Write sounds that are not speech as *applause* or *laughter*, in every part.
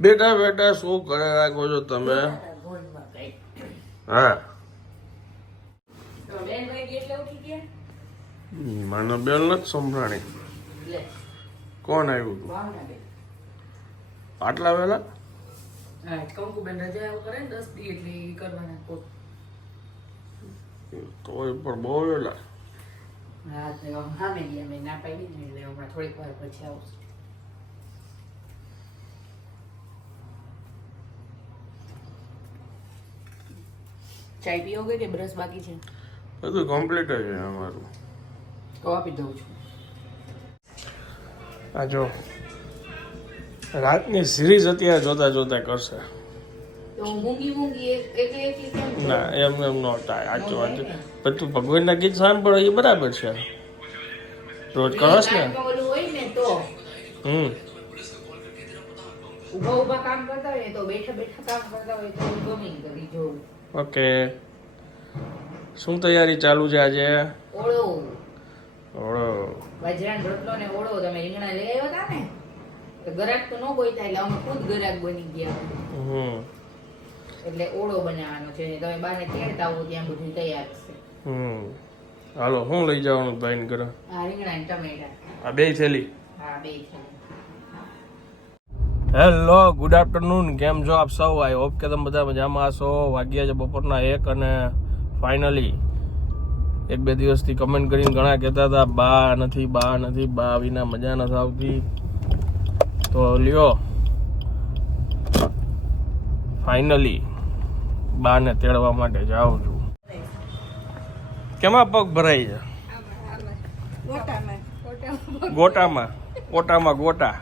બેટા બેટા શું કરે રાખો છો તમે? હા? મને બેલ નથી સંભળાણી. કોણ આવ્યું હતું આટલા વેલા હા, કંકુબેન રજા કરે ને દસ દી એટલે કરવાના કોક. એ પણ બહુ વેલા હા, તો સામે ગયા મેં ના પાડી ને એટલે હમણાં થોડીક વાર પછી આવશે. ચાય પીઓ કે બ્રશ બાકી છે? બધું કમ્પ્લીટ છે અમારું. તો આપી દઉં છું. આ જો રાતની સિરીઝ અત્યારે જોતા જોતા કરશે? ના? એમ એમ નો થાય આચો આચો બધું ભગવાનના ગીત સાંભળો એ બરાબર છે. રોજ કરસ ને? હમ. ઊભા ઊભા કામ કરતા હોય તો બેઠા બેઠા કામ કરતા હોય તો ગમે કરી જોવું ઓકે. શું તૈયારી ચાલુ છે આજે? ઓળો. ઓળો. બાજરાનો રોટલો ને ઓળો તમે રીંગણા લઈ આવ્યા હતા ને? તો ગરાક તો નો કોઈ થાય એટલે અમે ખુદ ગરાક બની ગયા. હમ. એટલે ઓળો બનાવવાનો છે. તમે બાને તેડતા હો ત્યાં બધું તૈયાર છે. હમ. હાલો શું લઈ જવાનું ભાઈને ઘરે? આ રીંગણા ને ટમેટા. આ બે થેલી? હા બે થેલી. Hello good afternoon. કેમ છો આપ સૌ? આઈ હોપ કે તમે બધા મજામાં હશો. વાગ્યા છે બપોરના એક અને ફાઇનલી એક બે દિવસથી કમેન્ટ કરીને ઘણા કહેતા હતા, બા નથી બા નથી, બા વિના મજા નથી આવતી. તો લ્યો ફાઇનલી બાને તેડવા માટે જાઉં છું. કેમાં પગ ભરાઈ છે? ગોટામાં. ઓટામાં ગોટા.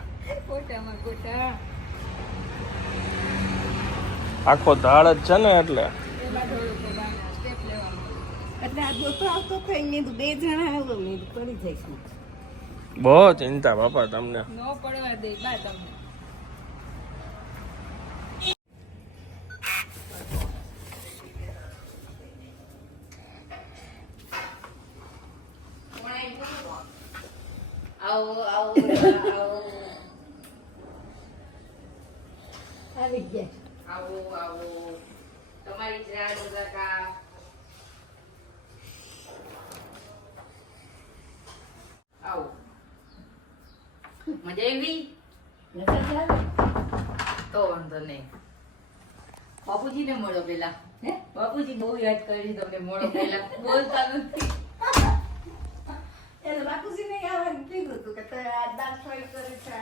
આખો ધાડ જ છે ને એટલે? એટલે આ ગોતો આવતો થઈ મેં બે જણા આવો મેં પડી જઈશું બહુ ચિંતા બાપા તમને. ન પડવા દે બા તમને. આવો આવો આવી ગયા આવો આવો તમારી જ રાહ જોતા હતા. આવો આવે તો વાંધો નહીં. બાપુજીને મળો પેલા હે? બાપુજી બહુ યાદ કરી તમને મળો પેલા બોલતા નથી. એટલે બાપુજી ને આવવાનું કીધું હતું કે તે આ દાંત ફોઈ કરે છે.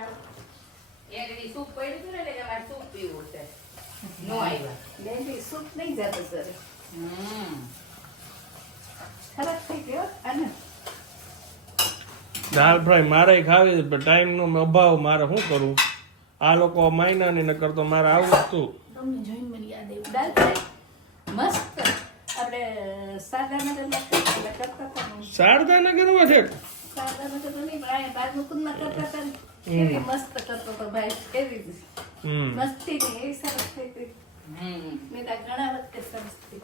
એક સૂપ પડ્યું હતું ને એટલે મારે સૂપ પીવું છે. નો આવ્યા. બેન બી સૂપ નહીં જતો સર હમ. ખરાબ થઈ ગયો? આને દાળ ફ્રાય મારે ખાવી પણ ટાઈમનો અભાવ મારે શું કરું આ લોકો માયના ને નકર તો મારે આવું જ તું. તમને જોઈને મને યાદ આવ્યું. દાળ ફ્રાય મસ્ત. આપણે સાદા નગરમાં કરતા હતા. શારદા છે? સાદા નહીં પણ બાર મુકુંદમાં કરતા હતા કેવી મસ્ત કરતો હતો ભાઈ કેવી મસ્તી ને સરસ થઈ હતી મેં ઘણા વખતે સરસ થઈ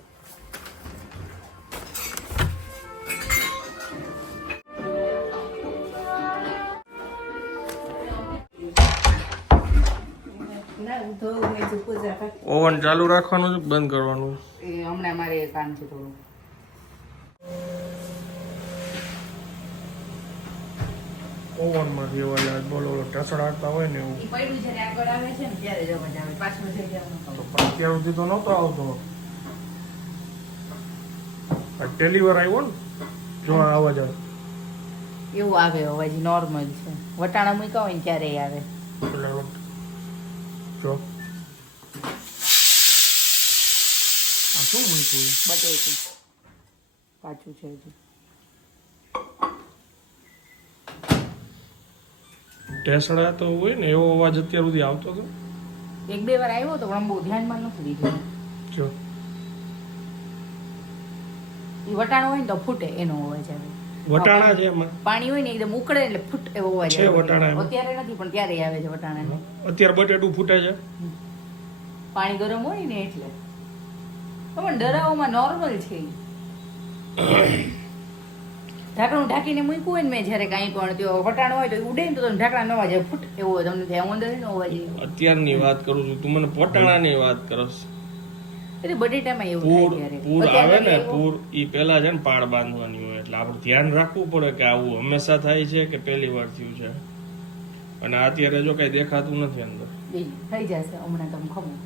ઓવન ચાલુ રાખવાનું છે બંધ કરવાનું? એ હમણાં મારે કામ છે થોડું. ઓવનમાંથી ઓલા બોલો બોલો ટસડાટતા હોય ને એવું. આગળ આવે છે ને ત્યારે જ મજા આવે. પાછળ થઈ જવાનું તો પણ અત્યાર સુધી તો નહોતો આવતો. આ ટેલીવર આવ્યો ને જો આ અવાજ આવે. એવું આવે અવાજ નોર્મલ છે. વટાણા મૂક્યા હોય ને ક્યારેય આવે. જો આ શું મૂક્યું બટેકું કાચું છે. હજી. ટેસડા તો હોય ને એવો અવાજ અત્યાર સુધી આવતો હતો? એક બે વાર આવ્યો તો પણ બહુ ધ્યાનમાં નથી લીધો. જો. એ વટાણું હોય ને તો ફૂટે એનો અવાજ આવે. વટાણા છે એમાં. પાણી હોય ને એકદમ ઉકળે એટલે ફૂટ એવો અવાજ છે વટાણા અત્યારે નથી પણ ત્યારે આવે છે વટાણા અત્યારે બટેટું ફૂટે છે. પાણી ગરમ હોય ને એટલે. પણ ડરાવોમાં નોર્મલ છે ઢાંકણું ઢાંકીને મૂક્યું હોય ને મેં જ્યારે કાંઈ પણ તો વટાણો હોય તો ઉડે ને તો તમને ઢાંકણા ન વાજે ફૂટ એવું હોય. તમને ત્યાં અંદર ન વાજે અત્યારની વાત કરું છું. તું મને વટાણાની વાત કરસ. એટલે બટેટામાં એવું થાય ત્યારે પૂર આવે ને પૂર ઈ પેલા છે ને પાળ બાંધવાની હોય. એટલે આપણે ધ્યાન રાખવું પડે કે આવું હંમેશા થાય છે કે પહેલી વાર થયું છે? અને અત્યારે જો કઈ દેખાતું નથી અંદર. થઈ જશે, હમણાં તમે ખબર.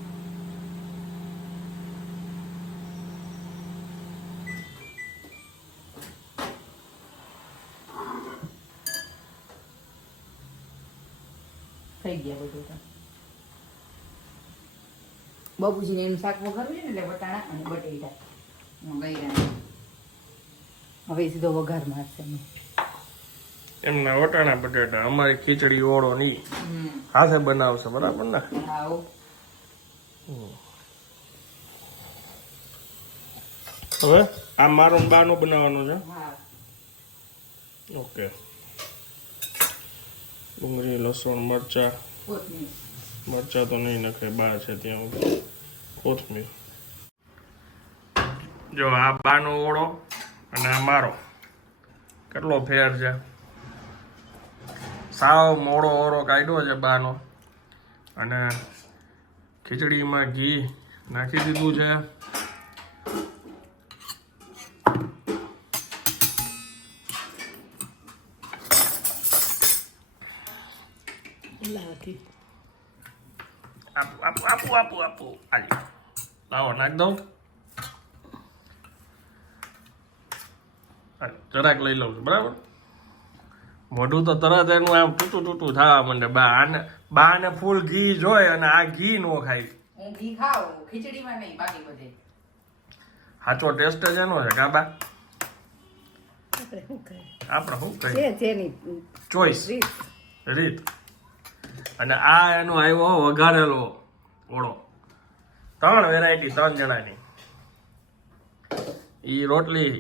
થઈ ગયા બધું શાક વઘારવું છે ને એટલે વટાણા અને બટેટા. ગઈરા હવે સીધો વઘાર મારશે એમના વટાણા બટેટા અમારી ખીચડી ઓળો ની હાથે બનાવશે બરાબર ને? હવે? આ મારો બાનો બનાવવાનો છે? ઓકે. ડુંગળી લસણ મરચા. મરચા તો નહીં નખે બા છે ત્યાં. કોથમીર. જો આ બાનો ઓળો અને આ મારો કેટલો ફેર છે? સાવ મોડો ઓરો કાઢ્યો છે બાનો. અને ખીચડીમાં ઘી નાખી દીધું છે. આપું આપું આપું આપું આપું. લાવો નાખ દઉં હાલ, જરાક લઈ લઉં છું બરાબર? મોઢું તો તરત એનું આમ તૂટું તૂટું થવા માંડે. બા આને બાને ફૂલ ઘી જોય અને આ ઘી નો ખાય. હું ઘી ખાઉં ખીચડીમાં નહીં બાકી બધે. સાચો ટેસ્ટ જ એનો છે કાબા આપણે શું આપણે શું કહીએ જેની ચોઈસ રીત. રીત. અને આ એનો આવ્યો વઘારેલો ઓળો. ત્રણ વેરાયટી ત્રણ જણાની. ઈ રોટલી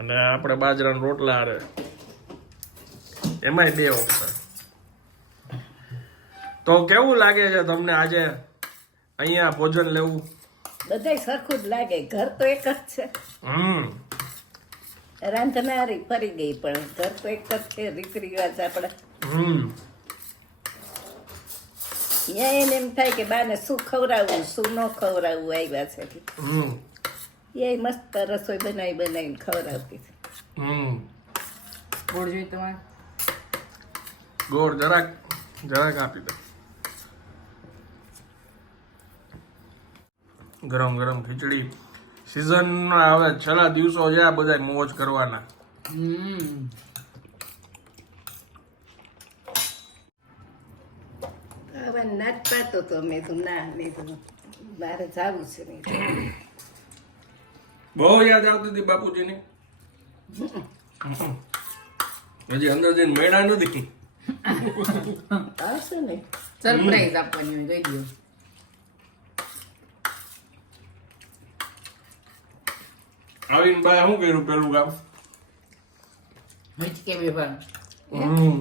અને આપણે બાજરાના રોટલા આરે એમાંય બે ઓપ્શન તો કેવું લાગે છે તમને આજે અહીંયા ભોજન લેવું? બધાય સરખું જ લાગે. ઘર તો એક જ છે. હમ. રાંધનારી ફરી ગઈ પણ ઘર તો એક જ છે. રીત રિવાજ આપણે. હમ. ત્યાં એને એમ થાય કે બાને શું ખવડાવવું શું ન ખવડાવવું આવ્યા છે. હમ. એ મસ્ત રસોઈ બનાવી બનાવીને ખવડાવતી હમ. ગોળ જોઈએ તમારે? ગોળ જરાક જરાક આપી દે. ગરમ ગરમ ખીચડી. સીઝન હવે છેલ્લા દિવસો છે આ બધા મોજ કરવાના. હમ. હવે નાચ પાતો તો મેં તો ના મેં તો મારે જવું છે મેં કીધું. બહુ યાદ આવતી હતી બાપુજીની? હજી અંદર જઈને મેળા નથી. સરપ્રાઈઝ આપવાની હોય દો આવીને ભાઈ શું કર્યું પેલું કામ હિચકે બેહવાનું. હમ.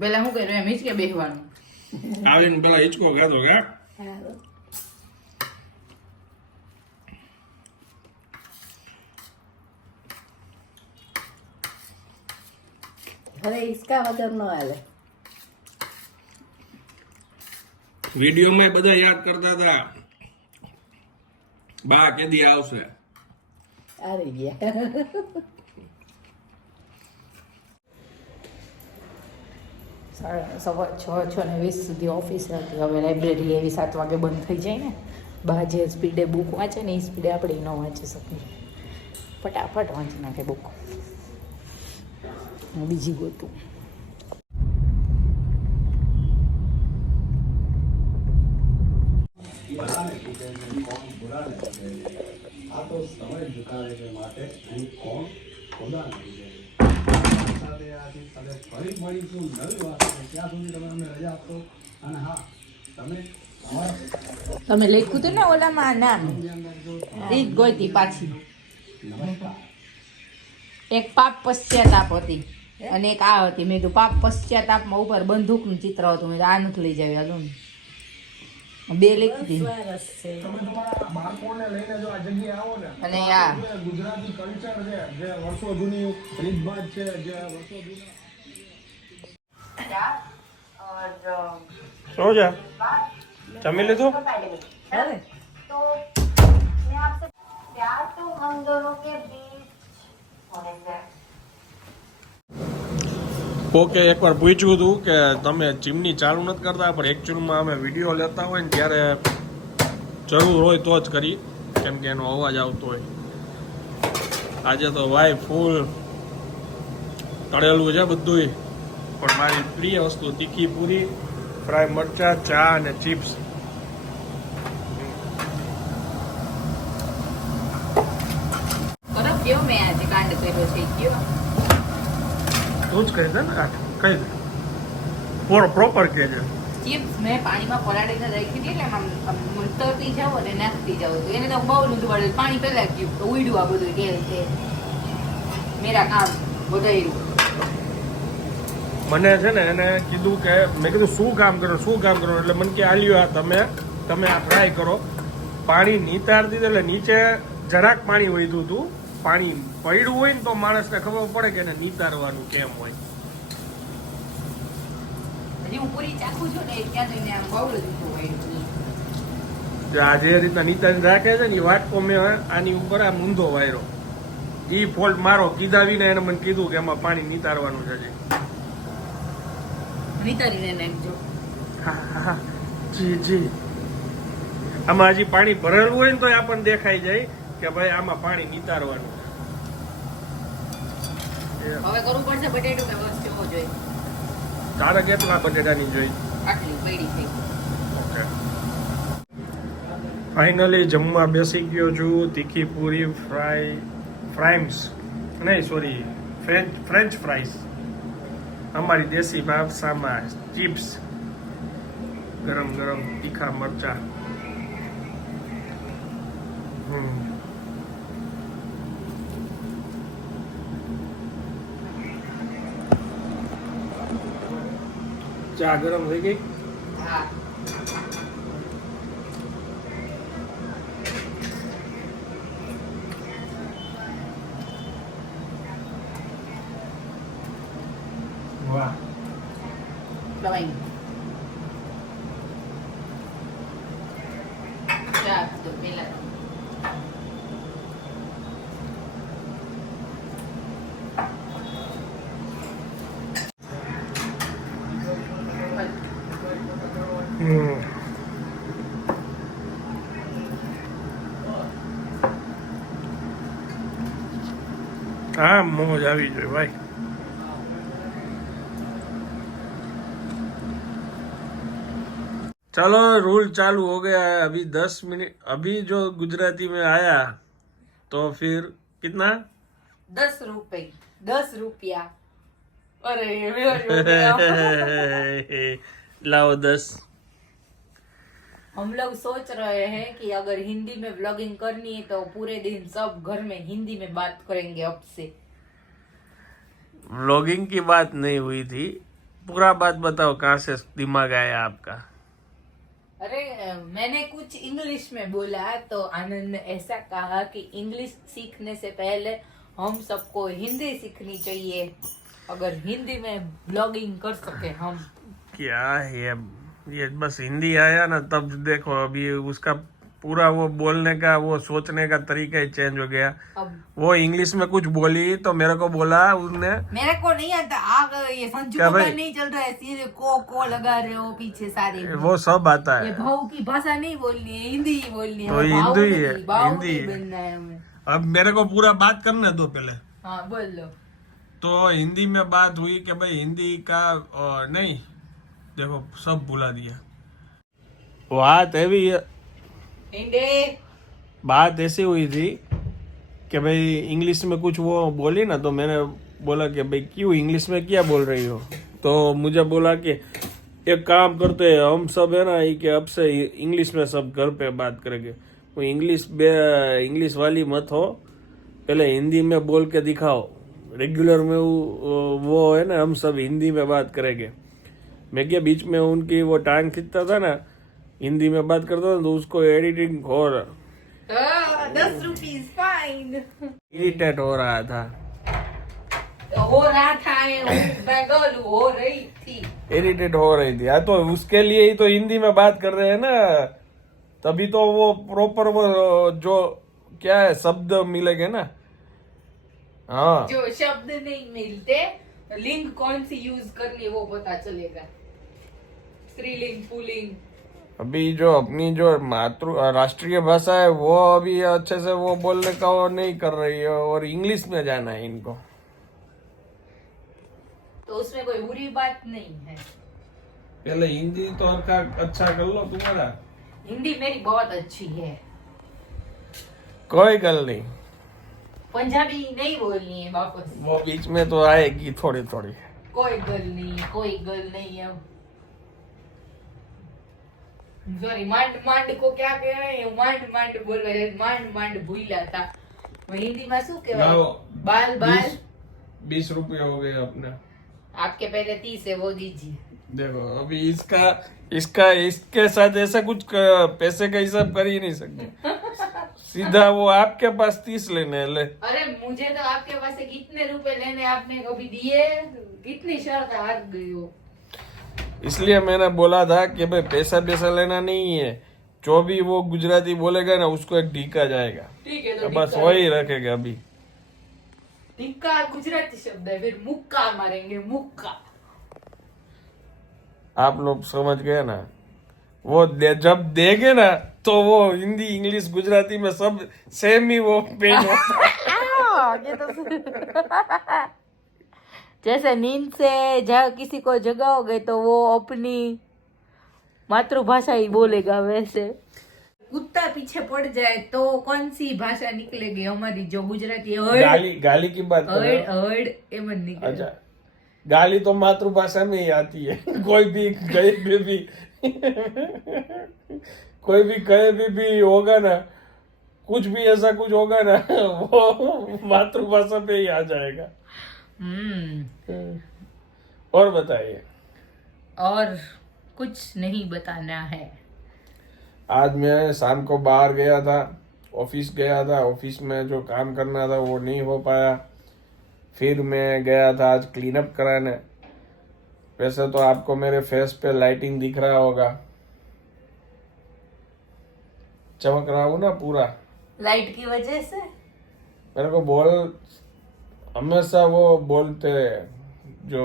પેલા શું કર્યું? એમ હિચકે બેહવાનું. આવીને પેલા હિંચકો ખાધો કા? હવે હિસકા વગર નો હાલે. વિડીયોમાં બધા યાદ કરતા હતા. બા કેદી આવશે? આવી ગયા. સાડા સવા છ છ ને વીસ સુધી ઓફિસ હતી. હવે લાઇબ્રેરી એવી સાત વાગે બંધ થઈ જાય ને. બા જે સ્પીડે બુક વાંચે ને એ સ્પીડે આપણે ન વાંચી શકીએ. ફટાફટ વાંચી નાખે બુક બીજી ગોતું તમે ફરી મળીશું હા લખ્યું હતું ને ઓલામાં નામ? એ જ ગોતી પાછી. નમસ્કાર એક પાપ પશ્ચાતાપ હતી. અને એક આ હતી મેં કીધું પાપ પશ્ચાતાપમાં ઉપર બંદૂકનું ચિત્ર હતું મેં કીધું આ નથી લઈ જાવ હાલો ને બે લખી દીધી સરસ છે તમે તમારા બાળકોને લઈને જો આ જગ્યાએ આવો ને અને આ જે ગુજરાતી કલ્ચર છે જે વર્ષો જૂની રીતભાત છે જે વર્ષો જૂના શું છે જમી લીધું હવે तो मैं आपसे प्यार तो हम दोनों के बीच होने से ઓકે એકવાર પૂછ્યું હતું કે તમે જીમની ચાલુ નથી કરતા, પણ એકચ્યુઅલમાં અમે વીડિયો લેતા હોય ને ત્યારે જરૂર હોય તો જ કરી. કેમ કે એનો અવાજ આવતો હોય. આજે તો ભાઈ ફૂલ તળેલું છે બધુંય. પણ મારી પ્રિય વસ્તુ તીખી પૂરી ફ્રાય મરચા, ચા અને ચિપ્સ બરફ કેવો મેં આજે કાંડ કર્યો છે કયો તું જ કહી દે દે પૂરો પ્રોપર કે છે? ચિપ્સ મેં પાણીમાં પલાળીને રાખી હતી એટલે આમ તરતી જાવ અને નાખતી જાવ તો એને તો બહુ પડે. પાણી પહેલાં ગયું. તો ઉડ્યું આ બધું કે મેરા કામ વધાર્યું. મને છે ને એને કીધું કે મેં કીધું શું કામ કરો? શું કામ કરો? એટલે મને કે આલ્યો આ તમે. તમે આ ટ્રાય કરો. પાણી નીતાર દીધું એટલે નીચે જરાક પાણી વધ્યું હતું. પાણી પડ્યું હોય ને તો માણસને ખબર પડે કે એને નીતારવાનું કેમ હોય. હજી હું પૂરી ચાખું છું ને ત્યાં જઈને આમ બહુ બધું આ જે રીતના નીતારી રાખે છે ને એ વાટકો મેં આની ઉપર આ મૂંધો વાયરો. એ ફોલ્ટ મારો કીધા વિના એને મને કીધું કે એમાં પાણી નીતારવાનું છે હજી. નાખજો હા, હા, જી જી. આમાં હજી પાણી ભરેલું હોય ને તો આપણને દેખાઈ જાય કે ભાઈ આમાં પાણી નીતારવાનું હવે કરવું પડશે બટેટું કે બસ કેવો જોઈએ? તારે કેટલા બટેટાની જોઈ. ઓકે. ફાઇનલી જમવા બેસી ગયો છું તીખી પૂરી ફ્રાય ફ્રાઇમ્સ નહીં સોરી ફ્રેન્ચ ફ્રેન્ચ ફ્રાઈસ અમારી દેશી ભાષામાં ચિપ્સ. ગરમ ગરમ તીખા મરચા. હમ. ચા ગરમ થઈ ગઈ? હા. હા મોજ આવી જોઈએ ભાઈ चलो रूल चालू हो गया है अभी दस मिनट अभी जो गुजराती में आया तो फिर कितना દસ રૂપિયા દસ રૂપિયા અરે very good. लाओ दस हम लोग सोच रहे हैं कि अगर हिंदी में व्लॉगिंग करनी है तो पूरे दिन सब घर में हिंदी में बात करेंगे अब से। व्लॉगिंग की बात नहीं हुई थी। पूरा बात बताओ कहाँ से दिमाग आया आपका? अरे मैंने कुछ इंग्लिश में बोला तो आनंद ने ऐसा कहा कि इंग्लिश सीखने से पहले हम सबको हिंदी सीखनी चाहिए। अगर हिंदी में ब्लॉगिंग कर सके हम। क्या है ये बस हिंदी आया ना तब देखो अभी उसका पूरा वो बोलने का वो सोचने का तरीका ही चेंज हो गया। अब वो इंग्लिश में कुछ बोली तो मेरे को बोला उसने। मेरे को नहीं आता आग ये संजू का नहीं चल रहा है सीधे को को लगा रहे हो पीछे सारे। वो सब आता है। भाव की भाषा नहीं बोलनी है हिंदी ही बोलनी तो हिंदी ही है, हिंदी है। बनना है हमें। अब मेरे को पूरा बात करने दो पहले। हाँ बोल लो। तो हिंदी में बात हुई कि भाई हिंदी का नहीं देखो सब बुला दिया। बात है भी बात ऐसी हुई थी कि भाई इंग्लिश में कुछ वो बोली ना तो मैंने बोला कि भाई क्यों इंग्लिश में क्या बोल रही हो? तो मुझे बोला कि एक काम करते हैं हम सब है ना ये कि अब से इंग्लिश में सब घर पे बात करेंगे। वो इंग्लिश बे इंग्लिश वाली मत हो पहले हिंदी में बोल के दिखाओ। रेगुलर में वो, वो है ना हम सब हिंदी में बात करेंगे। मैं क्या बीच में उनकी वो टांग खींचता था ना हिंदी में बात करता था तो उसको एडिटिंग हो रहा। हाँ, दस रुपीज़ फाइन इरिटेट हो रहा था। हो रहा था हो रही थी। इरिटेट हो रही थी। हाँ, तो उसके लिए ही तो हिंदी में बात कर रहे हैं ना। तभी तो वो प्रॉपर वो जो क्या है शब्द मिलेगे ना। हाँ। जो शब्द नहीं मिलते लिंक कौन सी यूज़ करनी वो पता चलेगा। स्त्रीलिंग पुल्लिंग अभी जो अपनी जो मातृ राष्ट्रीय भाषा है वो अभी अच्छे से वो बोलने का वो नहीं कर रही है और इंग्लिश में जाना है इनको। तो उसमें कोई बुरी बात नहीं है। पहले हिंदी तो अच्छा अच्छा कर लो तुम्हारा। हिंदी मेरी बहुत अच्छी है। कोई गल नहीं। पंजाबी नहीं बोलनी है वापस। वो बीच में तो आएगी थोड़ी थोड़ी कोई गल नहीं कोई गल नहीं अब। सॉरी मांड मांड को क्या कह रहे हैं? मांड मांड बोल रहे हैं। मांड मांड भूला था। हिंदी में શું કહેવાય? बाल बाल। बीस रुपया हो गया अपने। आपके पहले 30 है वो दीजिए। देखो अभी इसका इसका इसके साथ ऐसा कुछ कर, पैसे का हिसाब कर ही नहीं सकते। सीधा वो आपके पास तीस लेने ले। अरे मुझे तो आपके पास कितने रुपए लेने आपने कभी दिए? कितनी शर्त हार गई हो? इसलिए मैंने बोला था कि भाई पैसा पैसा लेना नहीं है। जो भी वो गुजराती बोलेगा ना उसको एक ढीका जाएगा। ठीक है तो तो बस वही रखेगा अभी। धिक्कार गुजराती शब्द है फिर मुक्का मारेंगे मुक्का। आप लोग समझ गए ना? वो दे, जब देंगे ना तो वो हिंदी इंग्लिश गुजराती में सब सेम ही वो पेन होता है। *laughs* *laughs* जैसे नींद से जा किसी को जगाओगे तो वो अपनी मातृभाषा ही बोलेगा वैसे। कुत्ता पीछे पड़ जाए तो कौन सी भाषा निकलेगी हमारी जो गुजराती है? गाली गाली की बात हर्ड हर्ड एमन निकले। अच्छा गाली तो मातृभाषा में ही आती है। *laughs* कोई भी कहीं भी भी। *laughs* कोई भी कहीं भी भी होगा ना कुछ भी ऐसा कुछ होगा ना *laughs* वो मातृभाषा पे ही आ जाएगा। हम्म। और बताइए। और कुछ नहीं बताना है। आज मैं शाम को बाहर गया था ऑफ़िस गया था ऑफ़िस में जो काम करना था वो नहीं हो पाया। फिर मैं गया था आज क्लीन अप कराने। वैसे तो आपको मेरे फेस पे लाइटिंग दिख रहा होगा। चमक रहा हूँ ना पूरा। लाइट की वजह से? मेरे को बोल हमेशा वो बोलते जो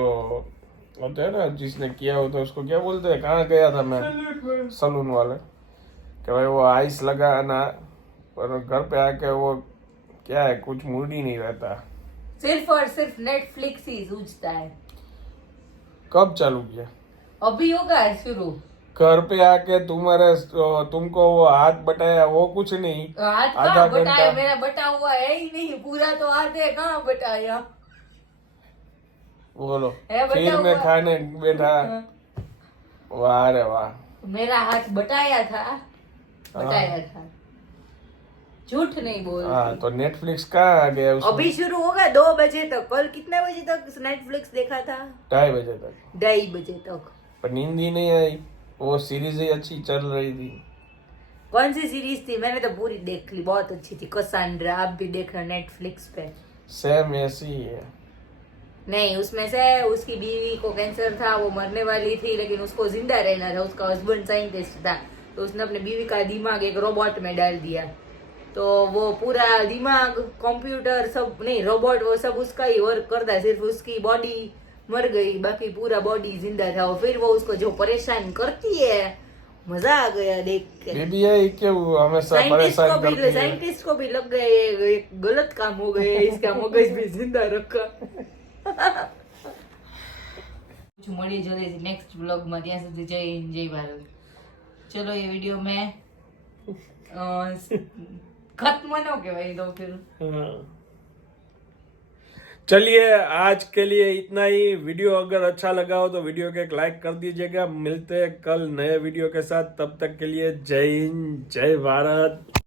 होते हैं ना जिसने किया होता है उसको क्या बोलते हैं? कहाँ गया था मैं? सलून वाले। कि भाई वो आइस लगाना पर घर पे आके वो क्या है कुछ मूड ही नहीं रहता। सिर्फ़ और सिर्फ़ नेटफ्लिक्स ही सूझता है। कब चालू किया? अभी होगा शुरू। घर पे आके तुम्हारे तुमको वो हाथ बटाया वो कुछ नहीं। हाथ आधा कहाँ बटाया। मेरा बटा हुआ है ही नहीं पूरा तो हाथ है कहाँ बटाया? बोलो फिर मैं खाने बैठा। वाह रे वाह। मेरा हाथ बटाया था बटाया था। झूठ नहीं बोल हाँ तो नेटफ्लिक्स कहाँ आ गया उसमें? अभी शुरू होगा दो बजे तक। कल कितने बजे तक नेटफ्लिक्स देखा था? ढाई बजे तक। ढाई बजे तक। पर नींद ही नहीं आई। वो सीरीज़ ही अच्छी चल रही थी। कौन सी सीरीज़ थी? मैंने तो पूरी देख ली बहुत अच्छी थी। कसांड्रा आप भी देखना नेटफ्लिक्स पे। सेम ऐसी ही है। नहीं उसमें से उसकी बीवी को कैंसर था वो मरने वाली थी लेकिन उसको ज़िंदा रहना था उसका हस्बैंड साइंटिस्ट था। तो उसने अपने बीवी का दिमाग एक रोबोट में डाल दिया। तो वो पूरा दिमाग कंप्यूटर सब नहीं रोबोट वो सब उसका ही वर्क करता है सिर्फ़ उसकी बॉडी मर गई बाकी पूरा बॉडी जिंदा था और फिर वो उसको जो परेशान करती है मजा आ गया देख के बीबीआई क्यों हमेशा साइंटिस्ट को परेशान भी करती है साइंटिस्ट को भी लग गए एक गलत काम हो गए इसका मगज भी जिंदा रखा મળીએ જલ્દી નેક્સ્ટ બ્લોગમાં ત્યાં સુધી જય હિન્દ જય ભારત ચલો ये वीडियो में अ, खत्म न कहेवाय तो फिर हाँ। चलिए आज के लिए इतना ही वीडियो अगर अच्छा लगा हो तो वीडियो को एक लाइक कर दीजिएगा मिलते हैं कल नए वीडियो के साथ तब तक के लिए जय हिंद जय भारत